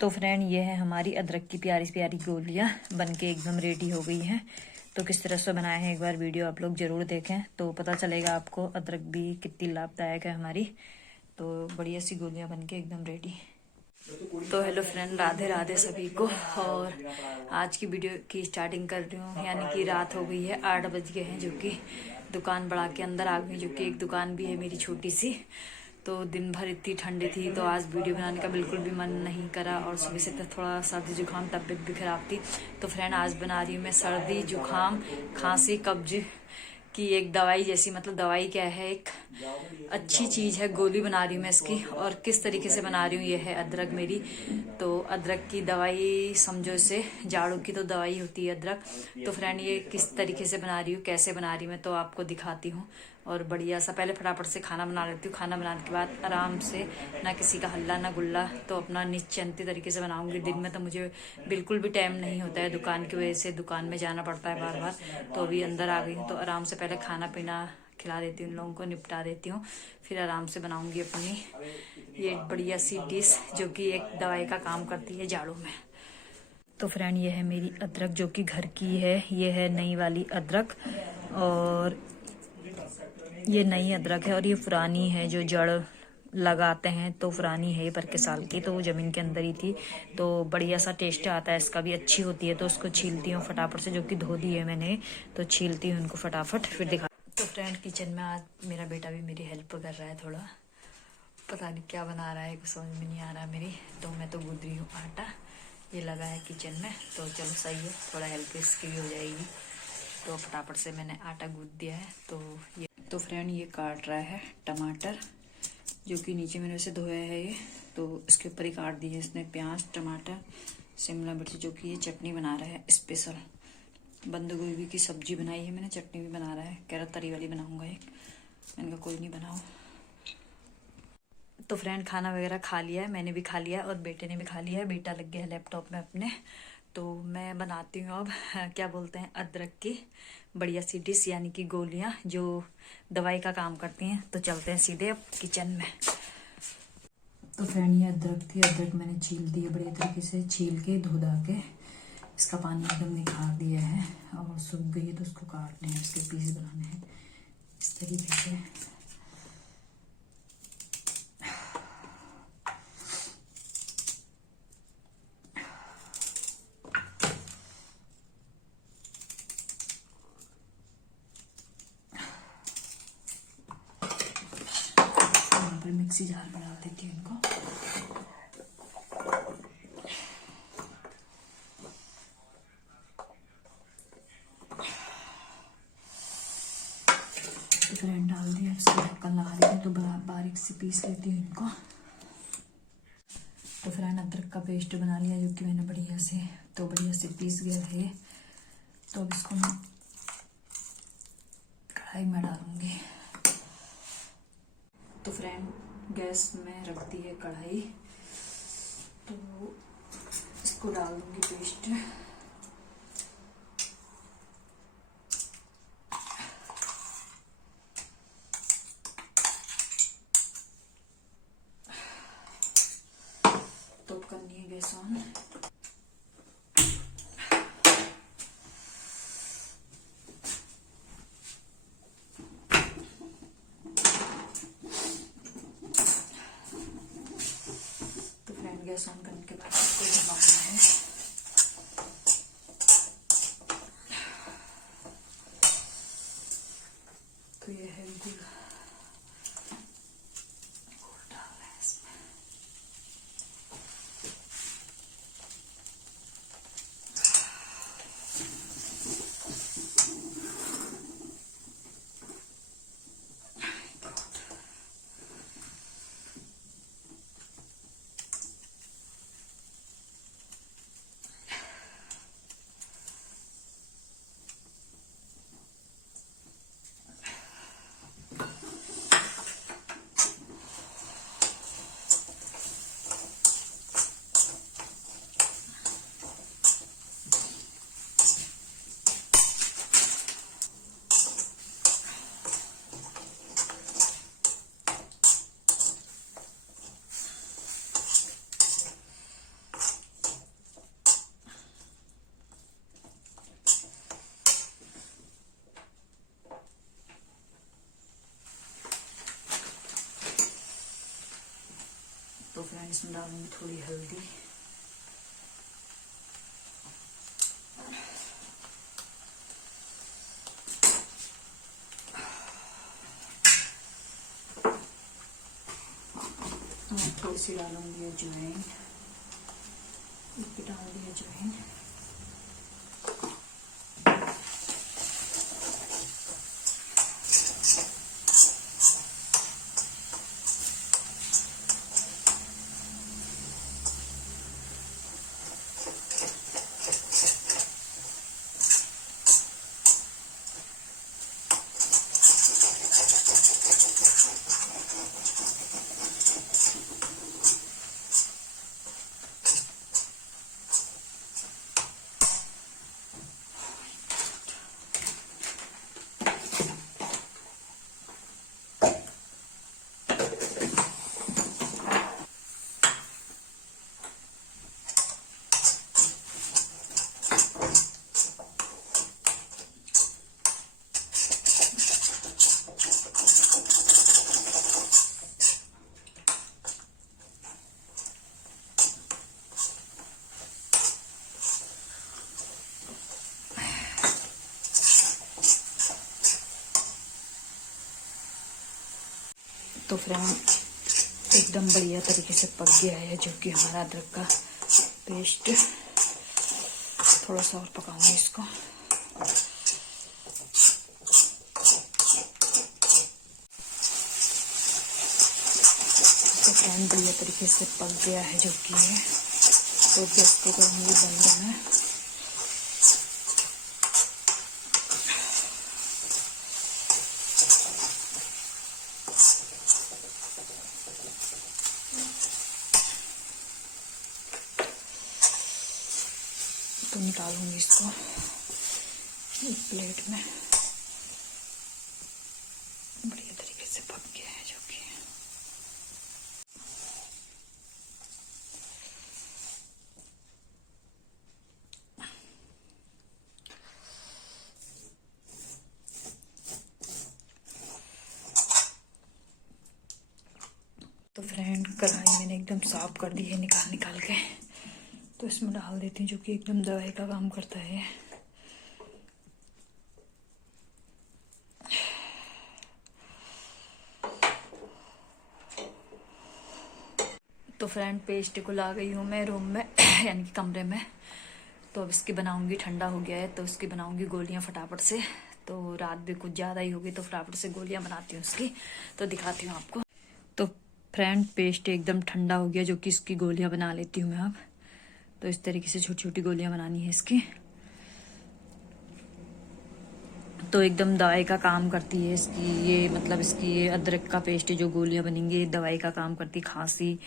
तो फ्रेंड ये है हमारी अदरक की प्यारी प्यारी गोलियां बन के एकदम रेडी हो गई हैं। तो किस तरह से बनाए हैं एक बार वीडियो आप लोग जरूर देखें तो पता चलेगा आपको अदरक भी कितनी लाभदायक है हमारी। तो बढ़िया सी गोलियां बन के एकदम रेडी। तो हेलो फ्रेंड, राधे राधे सभी को। और आज की वीडियो की स्टार्टिंग कर रही हूँ, यानी कि रात हो गई है, 8 बज गए हैं, जो कि दुकान बढ़ा के अंदर आ गई, जो कि एक दुकान भी है मेरी छोटी सी। तो दिन भर इतनी ठंडी थी तो आज वीडियो बनाने का बिल्कुल भी मन नहीं करा, और सुबह से थोड़ा सर्दी जुकाम तबीयत भी खराब थी। तो फ्रेंड आज बना रही हूँ मैं सर्दी जुकाम खांसी कब्ज की एक दवाई जैसी, मतलब दवाई क्या है, एक अच्छी चीज़ है, गोली बना रही हूँ मैं इसकी। और किस तरीके से बना रही हूँ, ये है अदरक मेरी। तो अदरक की दवाई समझो, इसे जाड़ों की तो दवाई होती है अदरक। तो फ्रेंड ये किस तरीके से बना रही हूँ, कैसे बना रही हूँ मैं, तो आपको दिखाती हूँ। और बढ़िया सा पहले फटाफट से खाना बना लेती हूँ। खाना बनाने के बाद आराम से, ना किसी का हल्ला ना गुल्ला, तो अपना निश्चिंती तरीके से बनाऊंगी। दिन में तो मुझे बिल्कुल भी टाइम नहीं होता है, दुकान की वजह से दुकान में जाना पड़ता है बार बार। तो अभी अंदर आ गई हूँ तो आराम से पहले खाना पीना खिला देती हूँ, उन लोगों को निपटा देती हूँ, फिर आराम से बनाऊंगी अपनी ये बढ़िया सी डिश, जो कि एक दवाई का काम करती है जाड़ों में। तो फ्रेंड ये है मेरी अदरक, जो कि घर की है। ये है नई वाली अदरक, और ये नई अदरक है, और ये पुरानी है जो जड़ लगाते हैं, तो पुरानी है ये, पर के साल की, तो वो जमीन के अंदर ही थी। तो बढ़िया सा टेस्ट आता है इसका भी, अच्छी होती है। तो उसको छीलती हूँ फटाफट से, जो कि धो दी है मैंने, तो छीलती हूँ उनको फटाफट, फिर दिखा। तो फ्रेंड किचन में आज मेरा बेटा भी मेरी हेल्प कर रहा है थोड़ा, पता नहीं क्या बना रहा है, कुछ समझ में नहीं आ रहा मेरी। तो मैं तो गूंद रही हूँ आटा, ये लगा है किचन में, तो चलो सही है, थोड़ा हेल्प इसकी भी हो जाएगी। तो फटाफट से मैंने आटा गूंद दिया है। तो फ्रेंड ये काट रहा है टमाटर, जो कि नीचे मैंने उसे धोया है ये, तो इसके ऊपर ही काट दिए इसने प्याज टमाटर शिमला मिर्च, जो कि ये चटनी बना रहा है स्पेशल। बंद गोभी की सब्जी बनाई है मैंने, चटनी भी बना रहा है, कह रहा तरी वाली बनाऊंगा एक। मैंने कहा कोई नहीं बनाओ। तो फ्रेंड खाना वगैरह खा लिया है, मैंने भी खा लिया है और बेटे ने भी खा लिया है। बेटा लग गया है लैपटॉप में अपने। तो मैं बनाती हूँ अब क्या बोलते हैं, अदरक की बढ़िया सी डिश, यानी कि गोलियाँ जो दवाई का काम करती हैं। तो चलते हैं सीधे अब किचन में। तो फ्रेंड ये अदरक थी, अदरक मैंने छील दी है बढ़िया तरीके से, छील के धो धा के इसका पानी एकदम निकाल दिया है, और सूख गई है तो उसको काटने हैं, उसके पीस बनाने हैं इस तरीके से। मिक्सी जार बना देती हूँ इनको। फ्रेंड डाल दिया, इसको ढक्कन लगा देती हूँ, तो बारीक से पीस लेती हूँ इनको। तो फ्रेंड अदरक का पेस्ट बना लिया, जो कि मैंने बढ़िया से पीस गया है। तो अब इसको मैं कढ़ाई में डालूंगी। तो फ्रेंड गैस में रख दी है कढ़ाई, तो इसको डाल दूंगी पेस्ट। तो करनी है गैस ऑन। तो फ्रेंड गैस ऑन करने के बाद इसको दबाना है। तो ये है गुड़ डालना है इसमें। इसमें डालूंगी थोड़ी हल्दी, थोड़ी सी डालूंगी अजवाइन, डाल दी अजवाइन। तो फ्रेंड एकदम बढ़िया तरीके से पक गया है जो कि हमारा अदरक का पेस्ट। थोड़ा सा और पकाऊंगी इसको। तो फ्रेंड बढ़िया तरीके से पक गया है जो कि है। तो गैस को करूँगी बंद में। तो निकालूंगी इसको एक प्लेट में। बढ़िया तरीके से पक गया है जो कि तो फ्रेंड कढ़ाई मैंने एकदम साफ कर दी है निकाल के। तो इसमें डाल देती हूँ जो कि एकदम दवाई का काम करता है। तो फ्रेंड पेस्ट को ला गई हूँ मैं रूम में यानी कि कमरे में। तो अब इसकी बनाऊंगी, ठंडा हो गया है तो इसकी बनाऊंगी गोलियां फटाफट से। तो रात भी कुछ ज़्यादा ही होगी तो फटाफट से गोलियां बनाती हूँ उसकी। तो दिखाती हूँ आपको। तो फ्रेंड पेस्ट एकदम ठंडा हो गया जो कि इसकी गोलियां बना लेती हूँ मैं अब। तो इस तरीके से छोटी छोटी गोलियां बनानी है इसकी। तो एकदम दवाई का काम करती है इसकी ये, मतलब इसकी ये अदरक का पेस्ट जो गोलियां बनेंगी दवाई का काम करती। खांसी,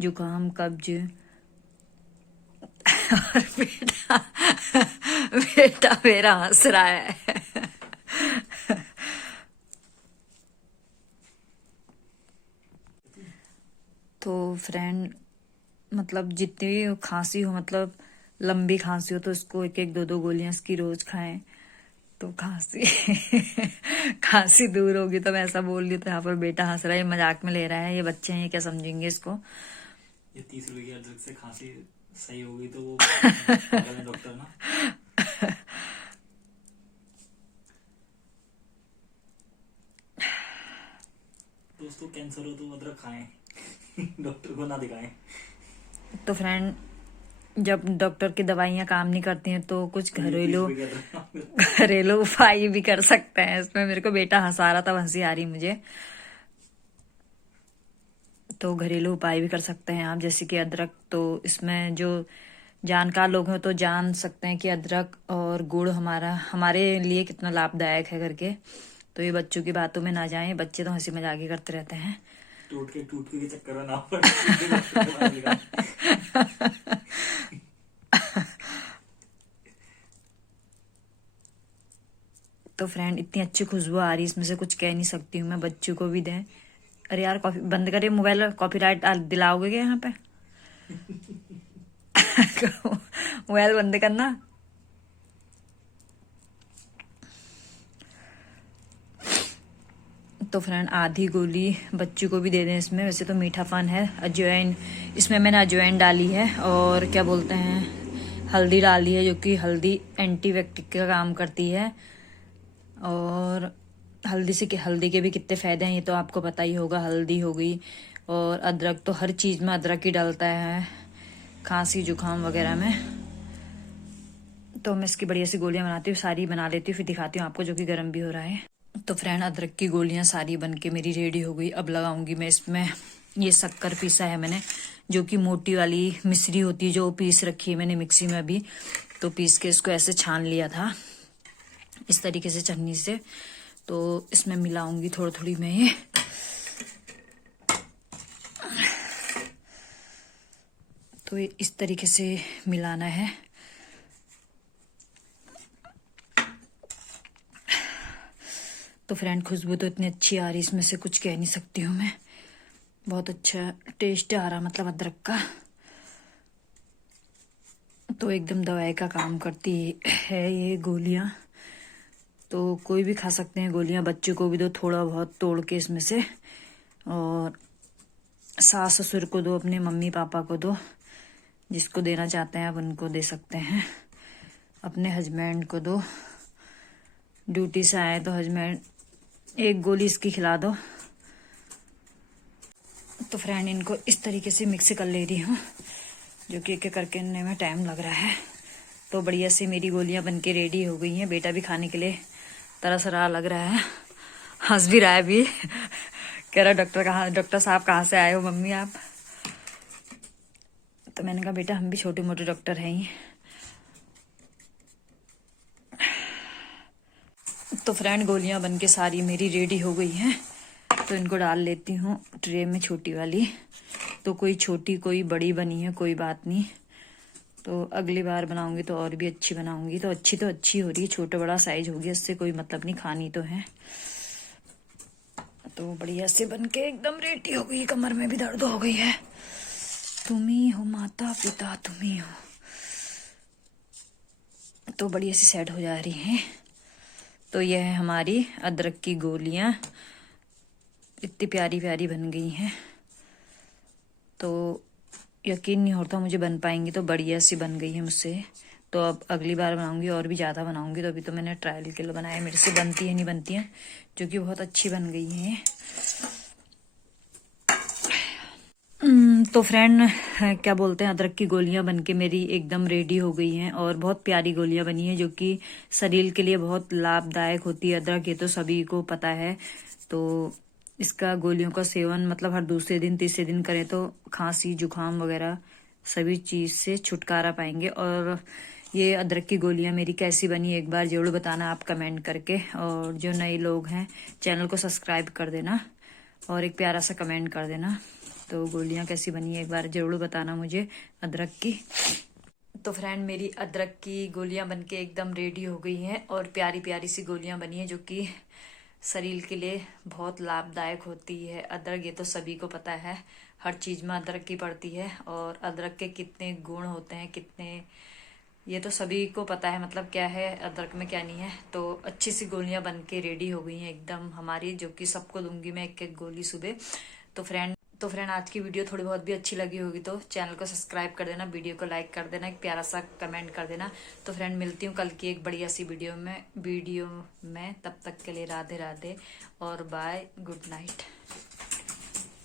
जुकाम, कब्ज और बेटा बेटा मेरा हंस रहा है। तो फ्रेंड मतलब जितनी खांसी हो, मतलब लंबी खांसी हो तो इसको एक एक दो दो गोलियां इसकी रोज खाएं तो खांसी खांसी दूर होगी। तो मैं ऐसा बोल रही तो यहाँ पर बेटा हंस रहा है, मजाक में ले रहा है। ये बच्चे हैं, ये क्या समझेंगे इसको। ये 30 रुपए की अदरक से खांसी सही हो गई तो वो डॉक्टर ना। दोस्तों कैंसर हो तो अदरक खाएं डॉक्टर को ना दिखाएं। तो फ्रेंड जब डॉक्टर की दवाइयाँ काम नहीं करती हैं तो कुछ घरेलू उपाय भी कर सकते हैं। इसमें मेरे को बेटा हंसा रहा था, हंसी आ रही मुझे। तो घरेलू उपाय भी कर सकते हैं आप, जैसे कि अदरक। तो इसमें जो जानकार लोग हैं तो जान सकते हैं कि अदरक और गुड़ हमारे लिए कितना लाभदायक है करके। तो ये बच्चों की बातों में ना जाएं, बच्चे तो हंसी मजाक ही करते रहते हैं। टूट के चक्कर में ना पड़। तो फ्रेंड इतनी अच्छी खुशबू आ रही, इसमें से कुछ कह नहीं सकती हूँ मैं। बच्चों को भी दें। अरे यार कॉफी बंद करिए, मोबाइल कॉपीराइट दिलाओगे क्या यहाँ पे। मोबाइल बंद करना। तो फ्रेंड आधी गोली बच्ची को भी दे दें इसमें। वैसे तो मीठापन है, अजवाइन इसमें मैंने अजवाइन डाली है और क्या बोलते हैं हल्दी डाली है, जो कि हल्दी एंटीबायोटिक का काम करती है। और हल्दी के भी कितने फ़ायदे हैं ये तो आपको पता ही होगा। हल्दी हो गई और अदरक, तो हर चीज़ में अदरक ही डलता है, खांसी जुकाम वगैरह में। तो मैं इसकी बढ़िया सी गोलियां बनाती हूँ, सारी बना लेती हूँ, फिर दिखाती हूँ आपको, जो कि गर्म भी हो रहा है। तो फ्रेंड अदरक की गोलियां सारी बन के मेरी रेडी हो गई। अब लगाऊंगी मैं इसमें ये शक्कर पीसा है मैंने, जो कि मोटी वाली मिश्री होती है, जो पीस रखी है मैंने मिक्सी में अभी। तो पीस के इसको ऐसे छान लिया था इस तरीके से छन्नी से। तो इसमें मिलाऊंगी थोड़ी थोड़ी मैं ये। तो ये इस तरीके से मिलाना है। तो फ्रेंड खुशबू तो इतनी अच्छी आ रही, इसमें से कुछ कह नहीं सकती हूँ मैं। बहुत अच्छा टेस्ट आ रहा, मतलब अदरक का। तो एकदम दवाई का काम करती है ये गोलियाँ। तो कोई भी खा सकते हैं गोलियाँ, बच्चों को भी दो थोड़ा बहुत तोड़ के इसमें से, और सास ससुर को दो, अपने मम्मी पापा को दो, जिसको देना चाहते हैं आप उनको दे सकते हैं। अपने हस्बैंड को दो, ड्यूटी से आए तो हस्बैंड एक गोली इसकी खिला दो। तो फ्रेंड इनको इस तरीके से मिक्स कर ले रही हूँ, जो कि एक एक करके करने में टाइम लग रहा है। तो बढ़िया से मेरी गोलियां बनके रेडी हो गई हैं। बेटा भी खाने के लिए तरस रहा लग रहा है, हंस भी रहा है भी। कह रहा डॉक्टर साहब कहाँ से आए हो मम्मी आप? तो मैंने कहा बेटा हम भी छोटे मोटे डॉक्टर हैं ही। तो फ्रेंड गोलियां बनके सारी मेरी रेडी हो गई हैं। तो इनको डाल लेती हूँ ट्रे में, छोटी वाली। तो कोई छोटी कोई बड़ी बनी है, कोई बात नहीं। तो अगली बार बनाऊंगी तो और भी अच्छी बनाऊंगी। तो अच्छी हो रही है, छोटा बड़ा साइज हो गया, इससे कोई मतलब नहीं, खानी तो है। तो बढ़िया से बनके एकदम रेडी हो गई। कमर में भी दर्द हो गई है। तुम ही हो माता पिता, तुम ही हो। तो बढ़िया सी सेट हो जा रही है। तो यह है हमारी अदरक की गोलियां, इतनी प्यारी प्यारी बन गई हैं। तो यकीन नहीं होता मुझे बन पाएंगी, तो बढ़िया सी बन गई है मुझसे। तो अब अगली बार बनाऊंगी और भी ज़्यादा बनाऊंगी। तो अभी तो मैंने ट्रायल के लिए बनाया, मेरे से बनती है नहीं बनती है, जो कि बहुत अच्छी बन गई है। तो फ्रेंड क्या बोलते हैं, अदरक की गोलियां बनके मेरी एकदम रेडी हो गई हैं, और बहुत प्यारी गोलियां बनी हैं, जो कि शरीर के लिए बहुत लाभदायक होती है अदरक, ये तो सभी को पता है। तो इसका गोलियों का सेवन मतलब हर दूसरे दिन तीसरे दिन करें तो खांसी जुकाम वगैरह सभी चीज़ से छुटकारा पाएंगे। और ये अदरक की गोलियां मेरी कैसी बनी एक बार जरूर बताना आप कमेंट करके। और जो नए लोग हैं चैनल को सब्सक्राइब कर देना और एक प्यारा सा कमेंट कर देना। तो गोलियां कैसी बनी है एक बार जरूर बताना मुझे अदरक की। तो फ्रेंड मेरी अदरक की गोलियां बनके एकदम रेडी हो गई हैं, और प्यारी प्यारी सी गोलियां बनी हैं, जो कि शरीर के लिए बहुत लाभदायक होती है अदरक, ये तो सभी को पता है। हर चीज़ में अदरक की पड़ती है, और अदरक के कितने गुण होते हैं, कितने, ये तो सभी को पता है, मतलब क्या है अदरक में क्या नहीं है। तो अच्छी सी गोलियां बन के रेडी हो गई हैं एकदम हमारी, जो कि सबको दूंगी मैं एक एक गोली सुबह। तो फ्रेंड आज की वीडियो थोड़ी बहुत भी अच्छी लगी होगी तो चैनल को सब्सक्राइब कर देना, वीडियो को लाइक कर देना, एक प्यारा सा कमेंट कर देना। तो फ्रेंड मिलती हूँ कल की एक बढ़िया सी वीडियो में। तब तक के लिए राधे राधे और बाय, गुड नाइट।